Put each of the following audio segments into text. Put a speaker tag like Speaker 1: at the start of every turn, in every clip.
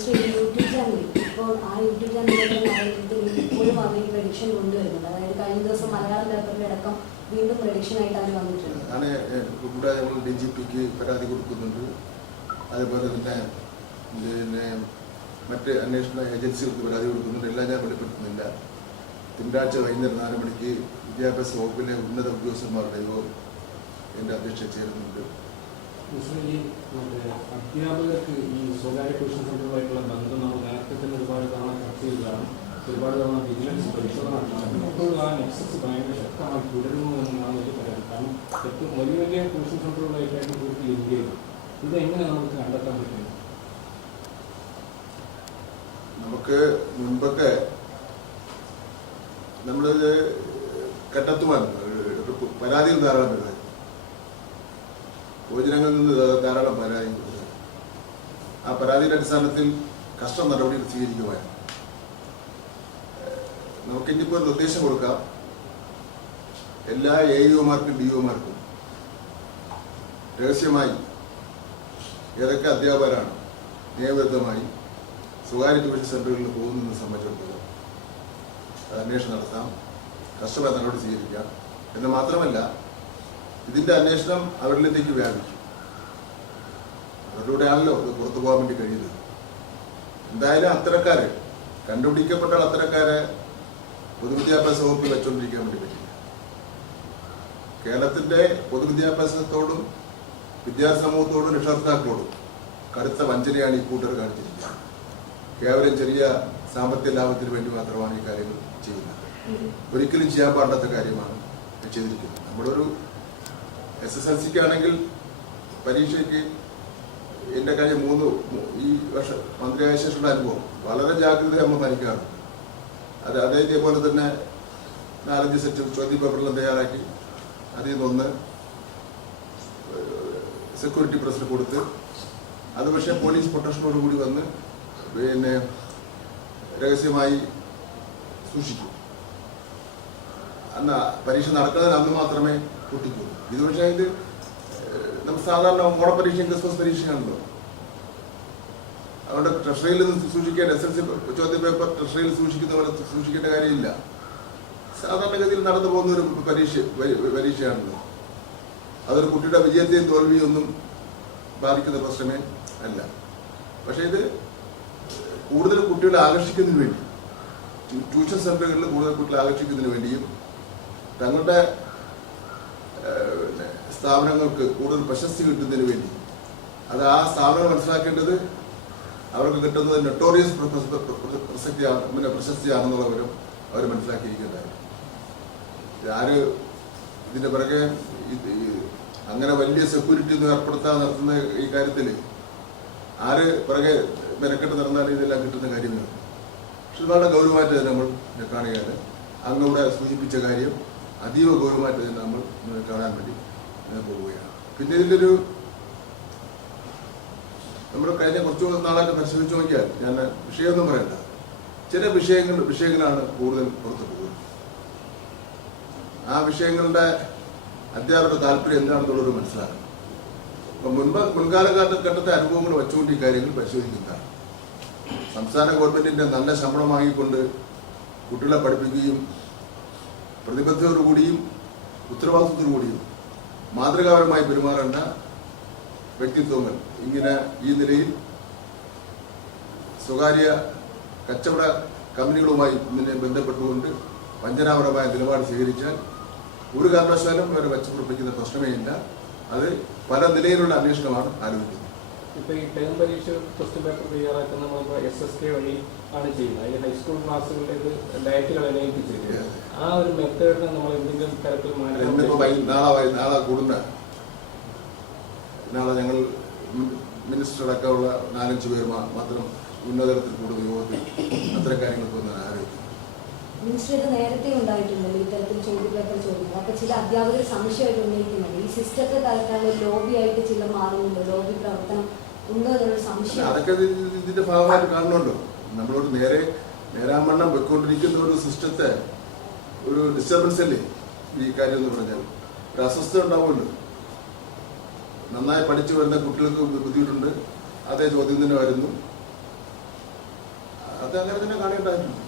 Speaker 1: Shri YouTube ചാനലിൽ ഇപ്പോൾ ആ യൂട്യൂബ് ചാനലിൽ ഇപ്പോഴും അവർ പ്രഡിക്ഷൻ കൊണ്ടുവരുന്നുണ്ട് അതായത് കഴിഞ്ഞ ദിവസം മലയാളം പേപ്പറിന്റെ അടക്കം വീണ്ടും പ്രഡിക്ഷൻ ആയിട്ട് അവർ വന്നിട്ടുണ്ട്
Speaker 2: ആണ് കൂടാതെ നമ്മൾ ഡി ജി പിക്ക് പരാതി കൊടുക്കുന്നുണ്ട്. അതേപോലെ തന്നെ പിന്നെ മറ്റ് അന്വേഷണ ഏജൻസികൾക്ക് പരാതി കൊടുക്കുന്നുണ്ട്. എല്ലാം ഞാൻ വെളിപ്പെടുത്തുന്നില്ല. തിങ്കളാഴ്ച വൈകുന്നേരം നാല് മണിക്ക് വിദ്യാഭ്യാസ വകുപ്പിലെ ഉന്നത ഉദ്യോഗസ്ഥന്മാരുടെ യോഗം എന്റെ അധ്യക്ഷ ചേരുന്നുണ്ട്.
Speaker 3: അധ്യാപകർക്ക് ഈ സ്വകാര്യ ട്യൂഷൻ ബന്ധം നമ്മൾ നേരത്തെ തന്നെ ഒരുപാട് തവണ ചർച്ച ചെയ്തതാണ്. ഒരുപാട് തവണ വിജിലൻസ് പരിശോധന നടത്തിയിട്ടുണ്ട്. ഇപ്പോഴും ആ നെക്സസ് ഭയങ്കര ശക്തമായി തുടരുന്നു എന്നാണ് ഒരു കാരണം ഏറ്റവും വലിയ വലിയ ട്യൂഷൻ സെന്ററുകളായിട്ടായിട്ട് കൂടുതൽ ഇന്ത്യയിൽ. ഇത് നമുക്ക് കണ്ടെത്താൻ
Speaker 2: നമുക്ക് മുൻപൊക്കെ നമ്മളിത് കെട്ടത്തുമായിരുന്നു പരാതികൾ ധാരാളം വരുന്നത്? പൊതുജനങ്ങളിൽ നിന്ന് ധാരാളം പരാതി ആ പരാതിയുടെ അടിസ്ഥാനത്തിൽ കഷ്ട നടപടികൾ സ്വീകരിക്കുവാൻ. നമുക്ക് ഇനിയിപ്പോൾ ഒരു നിർദ്ദേശം കൊടുക്കാം. എല്ലാ എ മാർക്കും ഡി ഒമാർക്കും രഹസ്യമായി ഏതൊക്കെ അധ്യാപകരാണ് നിയമവിരുദ്ധമായി സ്വകാര്യ ട്യൂഷൻ സെന്ററുകളിൽ പോകുന്നതിനെ സംബന്ധിച്ചിടത്തോളം അന്വേഷണം നടത്താം കർശനമായ നടപടി സ്വീകരിക്കാം. എന്ന് മാത്രമല്ല ഇതിന്റെ അന്വേഷണം അവരിലേക്ക് വ്യാപിച്ചു. അവരിലൂടെയാണല്ലോ ഇത് പുറത്തു പോകാൻ വേണ്ടി കഴിയുന്നത്. എന്തായാലും അത്തരക്കാരെ കണ്ടുപിടിക്കപ്പെട്ട അത്തരക്കാരെ പൊതുവിദ്യാഭ്യാസ വകുപ്പിൽ വെച്ചുകൊണ്ടിരിക്കാൻ വേണ്ടി പറ്റില്ല. കേരളത്തിന്റെ പൊതുവിദ്യാഭ്യാസത്തോടും വിദ്യാസമൂഹത്തോടും സമൂഹത്തോടും രക്ഷകർത്താക്കളോടും കടുത്ത വഞ്ചനയാണ് ഈ കൂട്ടർ കാണിച്ചിരിക്കുന്നത്. കേവലം ചെറിയ സാമ്പത്തിക ലാഭത്തിന് വേണ്ടി മാത്രമാണ് ഈ കാര്യങ്ങൾ ചെയ്യുന്നത്. ഒരിക്കലും ചെയ്യാൻ പാടാത്ത കാര്യമാണ് ചെയ്തിരിക്കുന്നത്. നമ്മുടെ ഒരു എസ് എസ് എൽ സിക്ക് ആണെങ്കിൽ പരീക്ഷയ്ക്ക് എന്റെ കഴിഞ്ഞ മൂന്ന് ഈ വർഷം മന്ത്രിയായ ശേഷമുള്ള അനുഭവം. വളരെ ജാഗ്രത നമ്മൾ പാലിക്കുകയാണ് അത് അതേ ഇതേപോലെ തന്നെ നാലഞ്ച് സെറ്റ് ചോദ്യ പേപ്പറിലും തയ്യാറാക്കി അതിൽ നിന്നൊന്ന് സെക്യൂരിറ്റി പ്രസിന് കൊടുത്ത് അത് പക്ഷേ പോലീസ് പ്രൊട്ടക്ഷനോട് കൂടി വന്ന് പിന്നെ രഹസ്യമായി സൂക്ഷിക്കും. അന്ന് പരീക്ഷ നടക്കുന്നതിന് അന്ന് മാത്രമേ പൊട്ടിക്കൂ ഇത് പക്ഷേ ഇത് നമ്മൾ സാധാരണ ഓണപരീക്ഷയും ക്രിസ്മസ് പരീക്ഷയാണല്ലോ. അതുകൊണ്ട് ട്രഷറിയിൽ സൂക്ഷിക്കേണ്ട എസ് എൽ സി ചോദ്യ പേപ്പർ ട്രഷറിയിൽ സൂക്ഷിക്കുന്ന പോലെ സൂക്ഷിക്കേണ്ട കാര്യമില്ല. സാധാരണഗതിയിൽ നടന്നു പോകുന്ന ഒരു പരീക്ഷ പരി- പരീക്ഷയാണല്ലോ. അതൊരു കുട്ടിയുടെ വിജയത്തെയും തോൽവിയും ഒന്നും ബാധിക്കുന്ന പ്രശ്നമേ അല്ല. പക്ഷേ ഇത് കൂടുതൽ കുട്ടികളെ ആകർഷിക്കുന്നതിന് വേണ്ടി ട്യൂഷൻ സെന്ററുകളിൽ കൂടുതൽ കുട്ടികളെ ആകർഷിക്കുന്നതിന് വേണ്ടിയും തങ്ങളുടെ സ്ഥാപനങ്ങൾക്ക് കൂടുതൽ പ്രശസ്തി കിട്ടുന്നതിന് വേണ്ടി. അത് ആ സ്ഥാപനം മനസ്സിലാക്കേണ്ടത് അവർക്ക് കിട്ടുന്നത് നെട്ടോറിയസ് പ്രസക്തിയാണ് പ്രശസ്തിയാണെന്നുള്ളവരും അവർ മനസ്സിലാക്കിയിരിക്കേണ്ടതായിരുന്നു ആര് ഇതിന്റെ പിറകെ അങ്ങനെ വലിയ സെക്യൂരിറ്റി ഒന്നും ഏർപ്പെടുത്താൻ നടത്തുന്ന ഈ കാര്യത്തിൽ ആര് പിറകെ മെനക്കെട്ട് നടന്നാൽ ഇതെല്ലാം കിട്ടുന്ന കാര്യമില്ല. പക്ഷെ നല്ല ഗൗരവമായിട്ട് നമ്മൾ കാണുകയാണ്. അങ്ങ് സൂചിപ്പിച്ച കാര്യം അതീവ ഗൗരവമായിട്ട് നമ്മൾ കാണാൻ വേണ്ടി പോവുകയാണ്. പിന്നെ ഇതിന്റെ ഒരു നമ്മൾ കഴിഞ്ഞ കുറച്ച് നാളായിട്ട് പരിശോധിച്ച് നോക്കിയാൽ ഞാൻ വിഷയമൊന്നും പറയണ്ട. ചില വിഷയങ്ങൾ വിഷയങ്ങളാണ് കൂടുതൽ പുറത്തു പോകുന്നത്. ആ വിഷയങ്ങളുടെ അധ്യാപകരുടെ താല്പര്യം എന്താണെന്നുള്ളത് മനസ്സിലാക്കണം. അപ്പൊ മുൻപ് മുൻകാല ഘട്ട- ഘട്ടത്തെ അനുഭവങ്ങൾ വെച്ചുകൊണ്ട് ഈ കാര്യങ്ങൾ പരിശോധിക്കുന്നതാണ്. സംസ്ഥാന ഗവൺമെന്റിന്റെ നല്ല ശമ്പളം വാങ്ങിക്കൊണ്ട് കുട്ടികളെ പഠിപ്പിക്കുകയും പ്രതിബദ്ധതയോടുകൂടിയും ഉത്തരവാദിത്വത്തോടുകൂടിയും മാതൃകാപരമായി പെരുമാറേണ്ട വ്യക്തിത്വങ്ങൾ. ഇങ്ങനെ ഈ നിലയിൽ സ്വകാര്യ കച്ചവട കമ്പനികളുമായി ഇതിനെ ബന്ധപ്പെട്ടുകൊണ്ട് വഞ്ചനാപരമായ നിലപാട് സ്വീകരിച്ചാൽ ഒരു കാരണവശാലും അവരെ മെച്ചപ്പെടുപ്പിക്കുന്ന പ്രശ്നമേ ഇല്ല അത് പല നിലയിലുള്ള അന്വേഷണമാണ് ആലോചിക്കുന്നത്
Speaker 3: ഇപ്പൊ ഈ ടേം പരീക്ഷ ക്വസ്റ്റ്യൻ പേപ്പർ തയ്യാറാക്കാൻ നമ്മളിപ്പോ എസ് എസ് കെ വഴി ആണ് ചെയ്യുന്നത്. അതിൽ ഹൈസ്കൂൾ ക്ലാസ്സുകളുടെ ഇത് ഡയറ്റുകൾ അനയിപ്പിച്ചിരിക്കുന്നത് ആ ഒരു മെത്തേഡിനെ നമ്മൾ എന്തെങ്കിലും തരത്തിൽ മാറ്റം
Speaker 2: നാളെ വൈ- നാളെ കൂടുന്ന നാളെ ഞങ്ങൾ മിനിസ്റ്റർ അടക്കമുള്ള നാലഞ്ച് പേർ മാത്രം ഉന്നതതലത്തിൽ കൂടുന്ന യോഗത്തിൽ അത്തരം കാര്യങ്ങൾക്ക് ഒന്ന് ആലോചിക്കും
Speaker 1: മിനിസ്റ്റർ ഇത് നേരത്തെ ഉണ്ടായിട്ടുണ്ടല്ലോ ഇത്തരത്തിൽ ചോദ്യപേപ്പർ ചോദിക്കുന്നത് അപ്പൊ ചില അധ്യാപകർ സംശയമായിട്ട് ഉന്നയിക്കുന്നുണ്ട്. ഈ സിസ്റ്റത്തെ തൽക്കാലം ഒരു ലോബി ആയിട്ട് ചില മാറുന്നുണ്ടോ ലോബി പ്രവർത്തനം ഉണ്ടോ എന്നുള്ളൊരു സംശയം.
Speaker 2: അതൊക്കെ ഇത് ഇതിന്റെ ഭാഗമായിട്ട് കാണണമല്ലോ നമ്മളോട് നേരെ നേരാമണ്ണം വെക്കൊണ്ടിരിക്കുന്ന ഒരു സിസ്റ്റത്തെ ഒരു ഡിസ്റ്റർബൻസ് അല്ലേ ഈ കാര്യം എന്ന് പറഞ്ഞാൽ? ഒരു അസ്വസ്ഥത ഉണ്ടാവുമല്ലോ. നന്നായി പഠിച്ചു വരുന്ന കുട്ടികൾക്ക് ബുദ്ധിമുട്ടുണ്ട്. അതേ ചോദ്യം തന്നെ വരുന്നു. അത് അങ്ങനെ തന്നെ കാണേണ്ടായിരുന്നു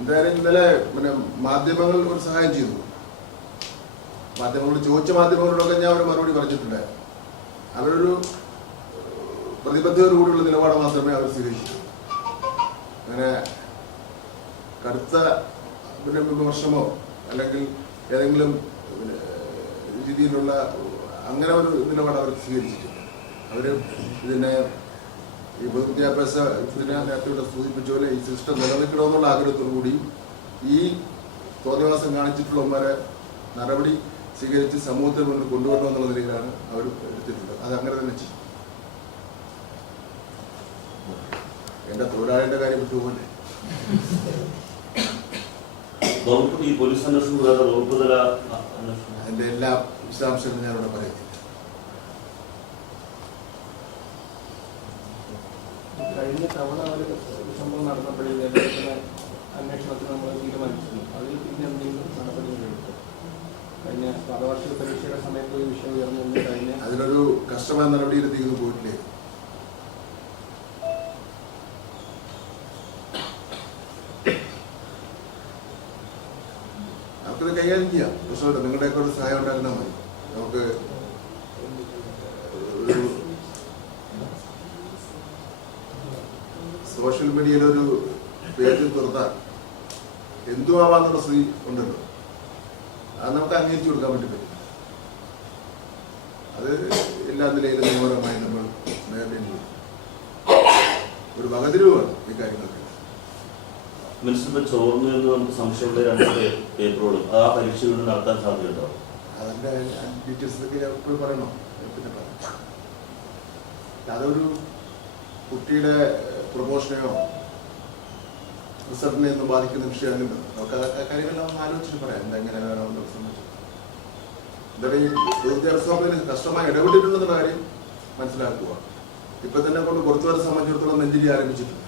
Speaker 2: എന്തായാലും ഇന്നലെ പിന്നെ മാധ്യമങ്ങൾ ഒരു സഹായം ചെയ്തു. മാധ്യമങ്ങളോട് ചോദിച്ച മാധ്യമങ്ങളോടൊക്കെ ഞാൻ ഒരു മറുപടി പറഞ്ഞിട്ടുണ്ട്. അവരൊരു പ്രതിബദ്ധതയോടുകൂടിയുള്ള നിലപാട് മാത്രമേ അവർ സ്വീകരിച്ചു അങ്ങനെ കടുത്ത പിന്നെ വിമർശനമോ അല്ലെങ്കിൽ ഏതെങ്കിലും രീതിയിലുള്ള അങ്ങനെ ഒരു നിലപാട് അവർ സ്വീകരിച്ചിട്ടുണ്ട് അവർ ഇതിനെ ഈ പൊതുവിദ്യാഭ്യാസ ഇതിനെ നേരത്തെ ഇവിടെ സൂചിപ്പിച്ച പോലെ ഈ സിസ്റ്റം നിലനിൽക്കണമെന്നുള്ള ആഗ്രഹത്തോടു കൂടി ഈ തോന്നിവാസം കാണിച്ചിട്ടുള്ളവന്മാരെ നടപടി സ്വീകരിച്ച് സമൂഹത്തിൽ മുന്നിൽ കൊണ്ടുവരണമെന്നുള്ള നിലയിലാണ് അവർ എടുത്തിട്ടുള്ളത്. അത് അങ്ങനെ തന്നെ ചെയ്യും. എന്റെ തൊഴിലാളിയുടെ കാര്യം വിട്ടുപോലെ
Speaker 4: വകുപ്പ് ഈ പോലീസ് അന്വേഷണം കൂടാതെ വകുപ്പ് തല അന്വേഷണം.
Speaker 2: അതിന്റെ എല്ലാ വിശദാംശങ്ങളും ഞാനിവിടെ പറയുന്നില്ല
Speaker 3: കഴിഞ്ഞ തവണ ഒരു സംഭവം നടന്നപ്പോഴേ അന്വേഷണത്തിന് നമ്മൾ തീരുമാനിച്ചിരുന്നു. അതിൽ പിന്നെ എന്തെങ്കിലും നടപടികൾ എടുത്തു? കഴിഞ്ഞ പാദവാർഷിക പരീക്ഷയുടെ സമയത്ത് വിഷയം
Speaker 2: കസ്റ്റമർ പോയിട്ടില്ലേ? നമുക്കിത് കൈകാര്യം ചെയ്യാം. പ്രശ്നമില്ല നിങ്ങളുടെയൊക്കെ ഒരു സഹായം ഉണ്ടായിരുന്നാൽ മതി. നമുക്ക് ഒരു സോഷ്യൽ മീഡിയയിലൊരു പേജ് തുറന്നാൽ എന്തുമാവാന്നുള്ള സ്ത്രീ ഉണ്ടല്ലോ. അത് നമുക്ക് അംഗീകരിച്ചു കൊടുക്കാൻ വേണ്ടി പറ്റും. അത് എല്ലാ നിലയിലും നിയമപരമായി നമ്മൾ നേരിടേണ്ടി വരും. ഒരു വകതിരിവാണ് ഈ കാര്യങ്ങൾക്ക്
Speaker 4: മുനിസിപ്പൽ ചോർന്നു എന്ന് നമുക്ക് സംശയമുള്ള രണ്ട് പേപ്പറുകളും ആ പരീക്ഷ വീണ്ടും നടത്താൻ സാധ്യതയുണ്ടോ?
Speaker 2: അതിന്റെ ഡീറ്റെയിൽസ് എപ്പോഴും പറയണം. പിന്നെ പറയാം അതൊരു കുട്ടിയുടെ പ്രൊമോഷനെയോ റിസൾട്ടിനെ ഒന്നും ബാധിക്കുന്ന വിഷയമല്ലല്ലോ നമുക്ക് ആ കാര്യങ്ങളെല്ലാം ഒന്ന് ആലോചിച്ചിട്ട് പറയാം. എന്താ എങ്ങനെ വേണമെന്ന് വകുപ്പിന് കഷ്ടമായി ഇടപെട്ടിട്ടുണ്ടെന്നുള്ള കാര്യം മനസ്സിലാക്കുക. ഇപ്പൊ തന്നെ കൊണ്ട് കുറച്ചു പേരെ സംബന്ധിച്ചിടത്തോളം നെഞ്ചിരി ആരംഭിച്ചിട്ടുണ്ട്.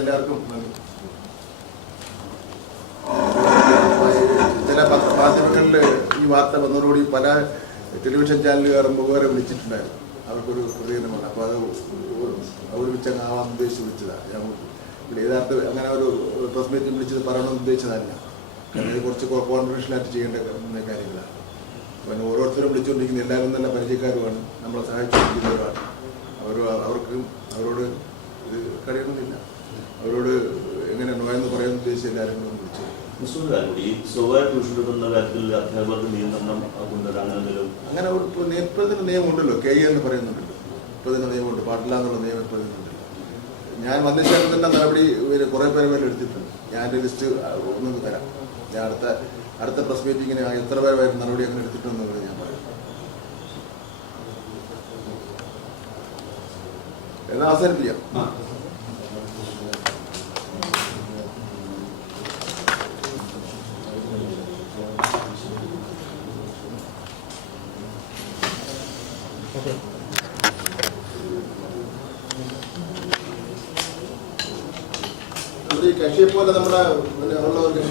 Speaker 2: എല്ലാവർക്കും ചില പത്ര മാധ്യമങ്ങളിൽ ഈ വാർത്ത വന്നതോടുകൂടി പല ടെലിവിഷൻ ചാനലുകാരും മുഖവരെ വിളിച്ചിട്ടുണ്ടായിരുന്നു. അവർക്കൊരു പ്രതികരണമാണ് അപ്പോൾ അത് അവർ ആവാൻ ഉദ്ദേശിച്ച് വിളിച്ചതാണ് ഞാൻ ഇവിടെ യഥാർത്ഥ അങ്ങനെ ഒരു പ്രസ് മീറ്റിംഗ് വിളിച്ചത് പറയണമെന്ന് ഉദ്ദേശിച്ചതല്ല. കാരണം കുറച്ച് കോൺഫിഡൻഷ്യലായിട്ട് ചെയ്യേണ്ട കാര്യങ്ങളാണ് പിന്നെ ഓരോരുത്തരും വിളിച്ചുകൊണ്ടിരിക്കുന്ന എല്ലാവരും നല്ല പരിചയക്കാരുമാണ്. നമ്മളെ സഹായിച്ചുകൊണ്ടിരിക്കുന്നവരാണ് അവർ അവർക്ക് അവരോട് ഇത് കഴിയണമെന്നില്ല അവരോട് എങ്ങനെ നോയെന്ന് പറയാൻ ഉദ്ദേശിച്ച് എല്ലാവരും വിളിച്ചത് വിളിച്ചു.
Speaker 4: മിസ്റ്റർ ഒരു കാര്യം കൂടി ഈ സ്വകാര്യ ട്യൂഷൻ കാര്യത്തിൽ അധ്യാപകർക്ക് നിയന്ത്രണം കൊണ്ടുവരാൻ അങ്ങനെ എന്തെങ്കിലും?
Speaker 2: അങ്ങനെ ഒരു ഇപ്പോഴത്തെ നിയമം ഉണ്ടല്ലോ കെ എന്ന് പറയുന്നുണ്ടല്ലോ. ഇപ്പോൾ തന്നെ നിയമമുണ്ട് പാടില്ല എന്നുള്ള നിയമം ഇപ്പോൾ ഞാൻ വന്നശേഷം തന്നെ നടപടി കുറേ പേര് മേലെ എടുത്തിട്ടുണ്ട്. ഞാൻ എന്റെ ലിസ്റ്റ് ഒന്നും തരാം. ഞാൻ അടുത്ത അടുത്ത പ്രസ് മീറ്റിങ്ങിന് എത്ര പേര് വരെ നടപടി അങ്ങനെ എടുത്തിട്ടുണ്ടെന്നുള്ളത് ഞാൻ പറയാം. എന്നാൽ അവസാനിപ്പിക്കാം? കക്ഷിയെ പോലെ നമ്മുടെ ഉള്ള ഒരു